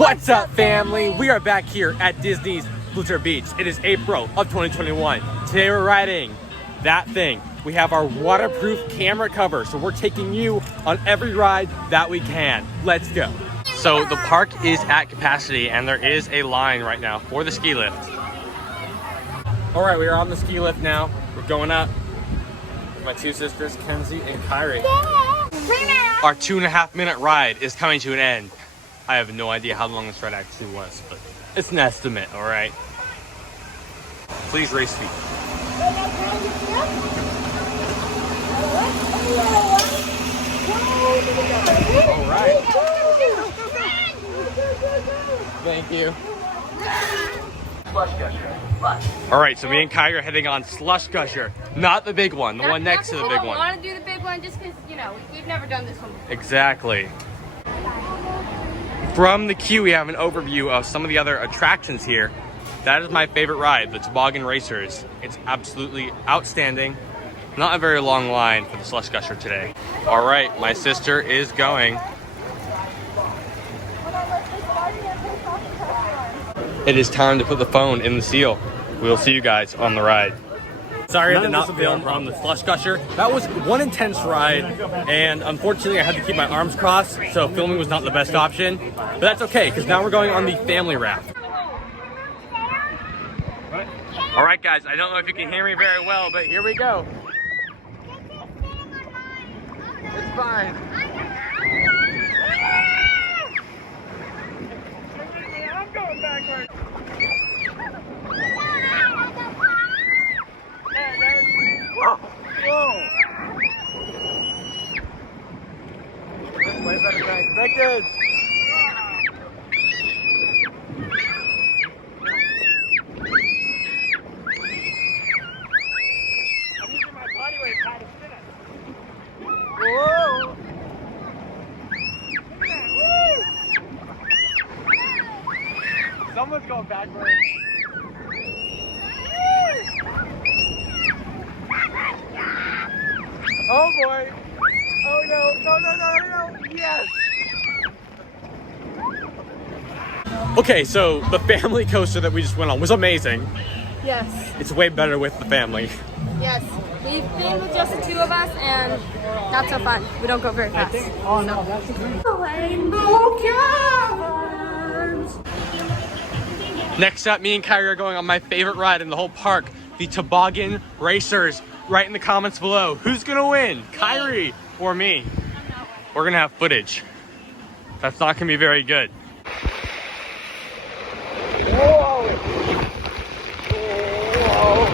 What's up, family? We are back here at Disney's Blizzard Beach. It is April of 2021. Today we're riding that thing. We have our waterproof camera cover, so we're taking you on every ride that we can. Let's go. So the park is at capacity and there is a line right now for the ski lift. All right, we are on the ski lift now. We're going up with my two sisters, Kenzie and Kyrie. Our 2.5 minute ride is coming to an end. I have no idea how long this ride actually was, but it's an estimate, all right? Please race feet. All right. Thank you. All right, so me and Kyrie are heading on Slush Gusher. Not the big one, the one next to the big one. We want to do the big one just because, you know, we've never done this one before. Exactly. From the queue, we have an overview of some of the other attractions here. That is my favorite ride, the Toboggan Racers. It's absolutely outstanding. Not a very long line for the Slush Gusher today. All right, my sister is going. It is time to put the phone in the seal. We'll see you guys on the ride. Sorry I did not film on the Slush Gusher. That was one intense ride, and unfortunately I had to keep my arms crossed, so filming was not the best option. But that's okay, because now we're going on the family raft. All right, guys, I don't know if you can hear me very well, but here we go. It's fine. I'm going backwards. Whoa! Way better than I expected. I'm using my body weight to spin it. Whoa! Look at that! Woo! Someone's going backwards. Oh boy! Oh no! Yes! Okay, so the family coaster that we just went on was amazing. Yes. It's way better with the family. Yes. We've been with just the two of us, and not so fun. We don't go very fast. Oh no, that's Rainbow Caverns! Next up, me and Kyrie are going on my favorite ride in the whole park, the Toboggan Racers. Write in the comments below, who's gonna win, Kyrie or me? We're gonna have footage. That's not gonna be very good. Whoa. Whoa.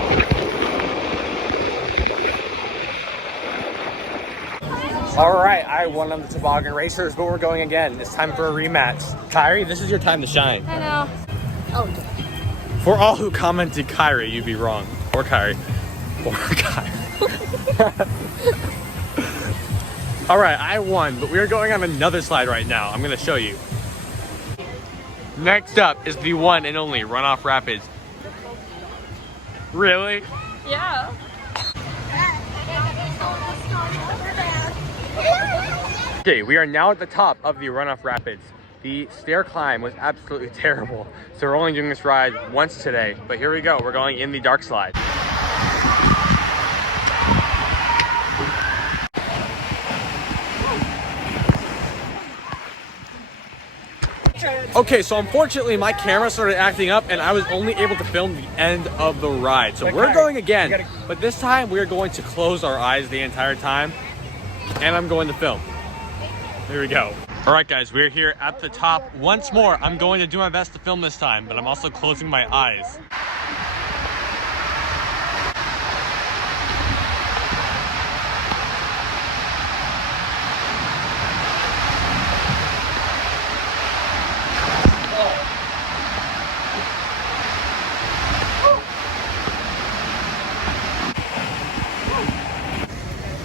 All right, I won on the Toboggan Racers, but we're going again. It's time for a rematch. Kyrie, this is your time to shine. I know. Oh. For all who commented Kyrie, you'd be wrong. Or Kyrie. Or Kyrie. All right, I won, but we are going on another slide right now. I'm gonna show you. Next up is the one and only Runoff Rapids. Really? Yeah. Okay, we are now at the top of the Runoff Rapids. The stair climb was absolutely terrible, so we're only doing this ride once today. But here we go, we're going in the dark slide. Okay, so unfortunately my camera started acting up and I was only able to film the end of the ride. So we're going again, but this time we're going to close our eyes the entire time and I'm going to film. Here we go. All right, guys, we're here at the top once more. I'm going to do my best to film this time, but I'm also closing my eyes.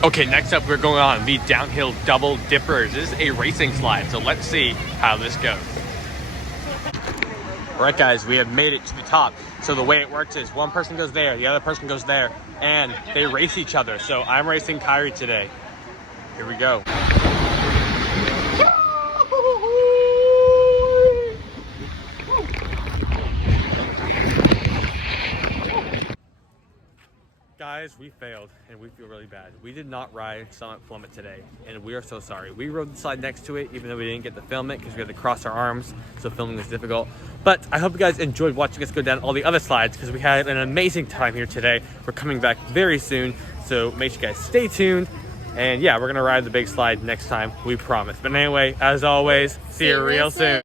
Okay, next up we're going on the downhill double dippers. This is a racing slide, so let's see how this goes. All right, guys, we have made it to the top. So the way it works is one person goes there, the other person goes there, and they race each other. So I'm racing Kyrie today. Here we go. Guys, we failed and we feel really bad. We did not ride Summit Plummet today and we are so sorry. We rode the slide next to it even though we didn't get to film it because we had to cross our arms, so filming was difficult. But I hope you guys enjoyed watching us go down all the other slides because we had an amazing time here today. We're coming back very soon, so make sure you guys stay tuned. And yeah, we're gonna ride the big slide next time, we promise. But anyway, as always, see you real soon.